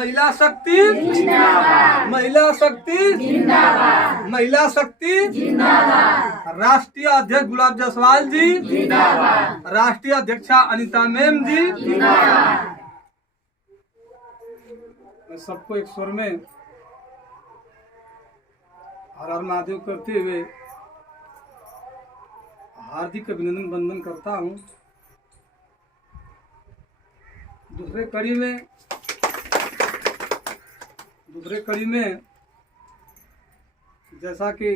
महिला शक्ति जिंदाबाद, महिला शक्ति जिंदाबाद, महिला शक्ति जिंदाबाद। राष्ट्रीय अध्यक्ष गुलाब जायसवाल जी जिंदाबाद, राष्ट्रीय अध्यक्षा अनीता मैम जी जिंदाबाद। मैं सबको एक स्वर में हर हर महादेव करते हुए हार्दिक अभिनंदन वंदन करता हूँ। दूसरे कड़ी में जैसा कि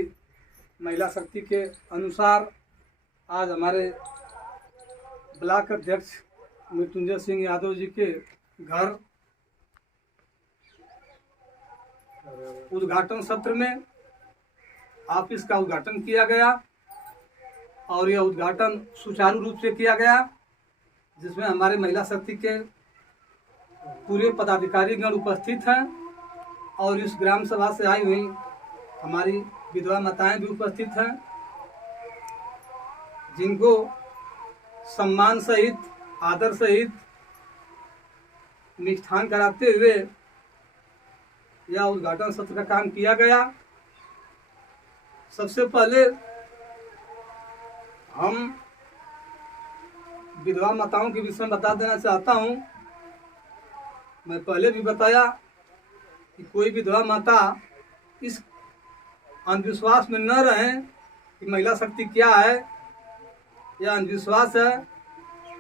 महिला शक्ति के अनुसार आज हमारे ब्लॉक अध्यक्ष मृत्युंजय सिंह यादव जी के घर उद्घाटन सत्र में ऑफिस का उद्घाटन किया गया और यह उद्घाटन सुचारू रूप से किया गया, जिसमें हमारे महिला शक्ति के पूरे पदाधिकारीगण उपस्थित हैं और इस ग्राम सभा से आई हुई हमारी विधवा माताएं भी उपस्थित हैं, जिनको सम्मान सहित आदर सहित निष्ठान कराते हुए यह उद्घाटन सत्र का काम किया गया। सबसे पहले हम विधवा माताओं के विषय में बता देना चाहता हूं। मैं पहले भी बताया कि कोई विधवा माता इस अंधविश्वास में न रहें कि महिला शक्ति क्या है, या अंधविश्वास है,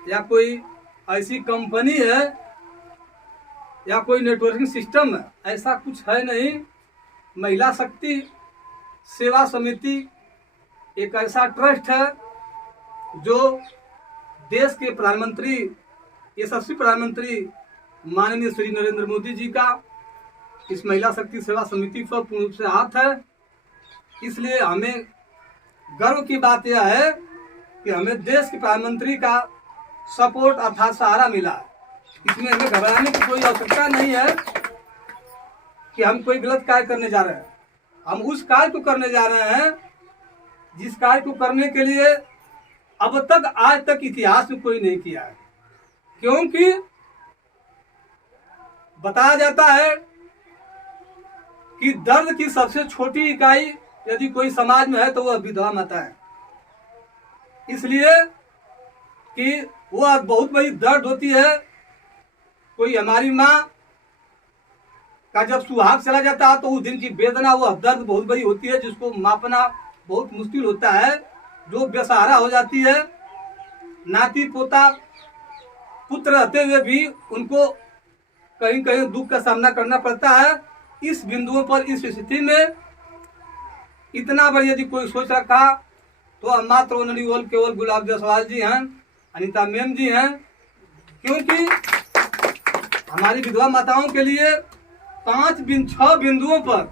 या कोई ऐसी कंपनी है, या कोई नेटवर्किंग सिस्टम है। ऐसा कुछ है नहीं। महिला शक्ति सेवा समिति एक ऐसा ट्रस्ट है जो देश के प्रधानमंत्री, यशस्वी प्रधानमंत्री माननीय श्री नरेंद्र मोदी जी का इस महिला शक्ति सेवा समिति पर पूर्ण रूप से हाथ है। इसलिए हमें गर्व की बात यह है कि हमें देश के प्रधानमंत्री का सपोर्ट अर्थात सहारा मिला है। इसमें हमें घबराने की कोई आवश्यकता नहीं है कि हम कोई गलत कार्य करने जा रहे हैं। हम उस कार्य को करने जा रहे हैं जिस कार्य को करने के लिए अब तक आज तक इतिहास में कोई नहीं किया है। क्योंकि बताया जाता है कि दर्द की सबसे छोटी इकाई यदि कोई समाज में है तो वह विधवा माता है। इसलिए कि वह बहुत बड़ी दर्द होती है। कोई हमारी माँ का जब सुहाग चला जाता है तो उस दिन की वेदना, वह दर्द बहुत बड़ी होती है, जिसको मापना बहुत मुश्किल होता है। जो बेसहारा हो जाती है, नाती पोता पुत्र रहते हुए भी उनको कहीं कहीं दुख का सामना करना पड़ता है। इस बिंदुओं पर, इस स्थिति में इतना बड़ी यदि कोई सोच रखा तो मात्र ओनली केवल गुलाब जायसवाल जी हैं, अनीता मैम जी हैं। क्योंकि हमारी विधवा माताओं के लिए 6 बिंदुओं पर,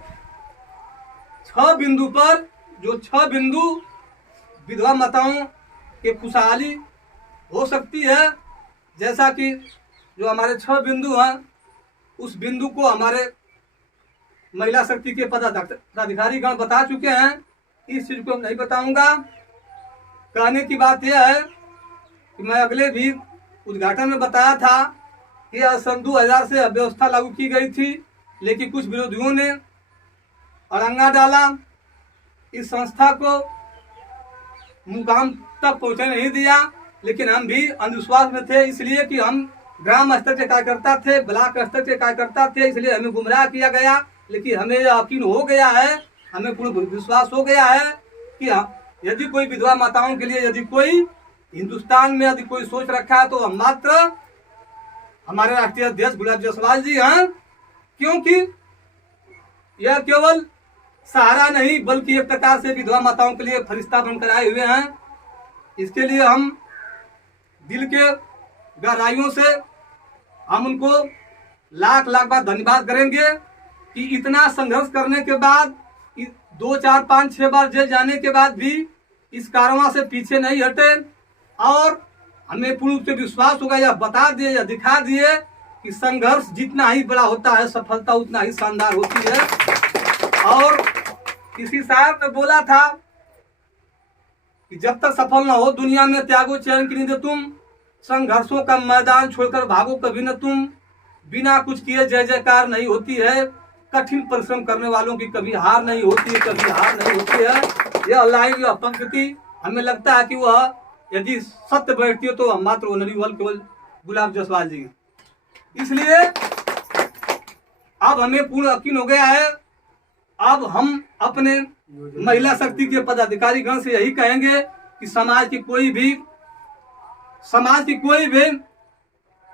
6 बिंदु पर, जो 6 बिंदु विधवा माताओं के खुशहाली हो सकती है, जैसा कि जो हमारे 6 बिंदु हैं, उस बिंदु को हमारे महिला शक्ति के पदाधिकारी गण बता चुके हैं। इस चीज को नहीं बताऊंगा। कहने की बात यह है कि मैं अगले भी उद्घाटन में बताया था कि सन 2000 से व्यवस्था लागू की गई थी, लेकिन कुछ विरोधियों ने अड़ंगा डाला, इस संस्था को मुकाम तक पहुंचने नहीं दिया। लेकिन हम भी अंधविश्वास में थे, इसलिए कि हम ग्राम स्तर के कार्यकर्ता थे, ब्लॉक स्तर के कार्यकर्ता थे, इसलिए हमें गुमराह किया गया। लेकिन हमें यकीन हो गया है, हमें पूर्ण विश्वास हो गया है कि यदि कोई विधवा माताओं के लिए यदि कोई हिंदुस्तान में यदि कोई सोच रखा है तो हम मात्र हमारे राष्ट्रीय अध्यक्ष गुलाब जायसवाल जी हैं। क्योंकि यह केवल सहारा नहीं बल्कि एक प्रकार से विधवा माताओं के लिए फरिश्ता बनकर आए हुए हैं। इसके लिए हम दिल के गहराइयों से हम उनको लाख लाख बार धन्यवाद करेंगे कि इतना संघर्ष करने के बाद, 2, 4, 5, 6 बार जेल जाने के बाद भी इस कारवां से पीछे नहीं हटे और हमें पूर्ण रूप से विश्वास होगा, या बता दिए या दिखा दिए कि संघर्ष जितना ही बड़ा होता है सफलता उतना ही शानदार होती है। और किसी साहब ने बोला था कि जब तक सफल न हो दुनिया में त्यागो चैन की नींद तुम, संघर्षों का मैदान छोड़कर भागो कभी न तुम। बिना कुछ किए जय जयकार नहीं होती है। कठिन परिश्रम करने वालों की कभी हार नहीं होती है, कभी हार नहीं होती है। यह लाइन, यह पंक्ति हमें लगता है कि वह यदि सत्य बैठती है तो मात्र ओनली केवल गुलाब जायसवाल जी। इसलिए अब हमें पूर्ण यकीन हो गया है। अब हम अपने महिला शक्ति के पदाधिकारी गण से यही कहेंगे कि समाज की कोई भी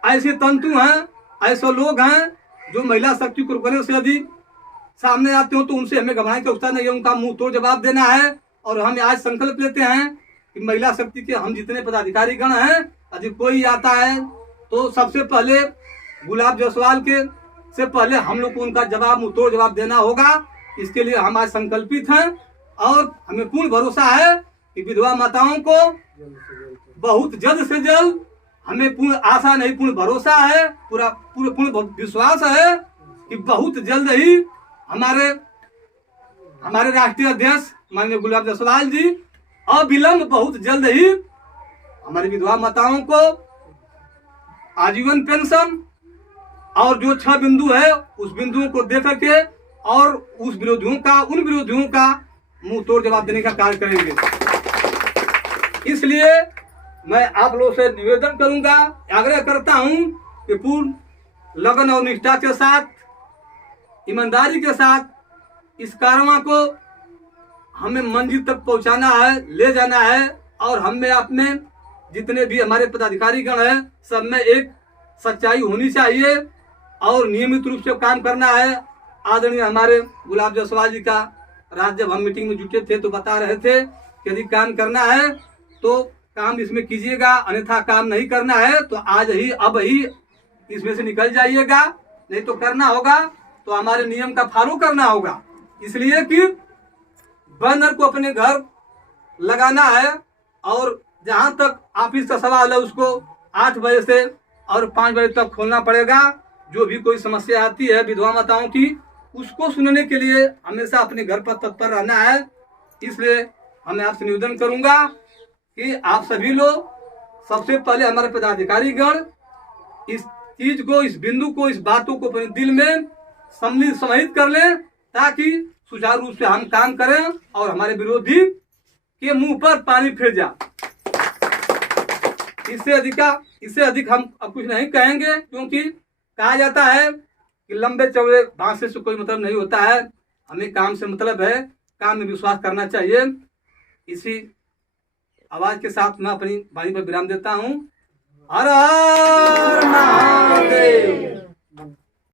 ऐसे तंतु हैं, ऐसे लोग हैं जो महिला शक्ति को रोकने से यदि सामने आते हो तो उनसे हमें घबराने की आवश्यकता नहीं है, उनका मुंह तोड़ जवाब देना है। और हम आज संकल्प लेते हैं कि महिला शक्ति के हम जितने पदाधिकारी गण हैं, यदि कोई आता है तो सबसे पहले गुलाब जायसवाल के से पहले हम लोग को उनका जवाब, मुंह तोड़ जवाब देना होगा। इसके लिए हम आज संकल्पित हैं और हमें पूर्ण भरोसा है कि विधवा माताओं को बहुत जल्द से जल्द, हमें पूर्ण आशा नहीं पूर्ण भरोसा है, पूर्ण विश्वास है कि बहुत जल्द ही हमारे राष्ट्रीय अध्यक्ष माननीय गुलाब जायसवाल जी अविलंब बहुत जल्द ही हमारी विधवा माताओं को आजीवन पेंशन और जो 6 बिंदु है उस बिंदुओं को देख करके और उन विरोधियों का मुंह तोड़ जवाब देने का कार्य करेंगे। इसलिए मैं आप लोगों से निवेदन करूंगा, आग्रह करता हूं कि पूर्ण लगन और निष्ठा के साथ, ईमानदारी के साथ इस कारवां को हमें मंजिल तक पहुंचाना है, ले जाना है। और हमें अपने जितने भी हमारे पदाधिकारी गण हैं सब में एक सच्चाई होनी चाहिए और नियमित रूप से काम करना है। आदरणीय हमारे गुलाब जायसवाल जी का रात जब हम मीटिंग में जुटे थे तो बता रहे थे कि यदि काम करना है तो काम इसमें कीजिएगा, अन्यथा काम नहीं करना है तो आज ही अब ही इसमें से निकल जाइएगा, नहीं तो करना होगा तो हमारे नियम का फॉलो करना होगा। इसलिए कि बैनर को अपने घर लगाना है और जहां तक ऑफिस का सवाल है उसको 8 बजे से और 5 बजे तक खोलना पड़ेगा। जो भी कोई समस्या आती है विधवा माताओं की, उसको सुनने के लिए हमेशा अपने घर पर तत्पर रहना है। इसलिए मैं आपसे निवेदन करूंगा कि आप सभी लोग सबसे पहले हमारे पदाधिकारी गण इस चीज को, इस बिंदु को, इस बातों को अपने दिल में समाहित कर लें ताकि सुचारू रूप से हम काम करें और हमारे विरोधी के मुंह पर पानी फिर जाए। इससे अधिक हम अब कुछ नहीं कहेंगे, क्योंकि कहा जाता है कि लंबे चौड़े भाषण से कोई मतलब नहीं होता है। हमें काम से मतलब है, काम में विश्वास करना चाहिए। इसी आवाज के साथ मैं अपनी वाणी पर विराम देता हूँ। हर हर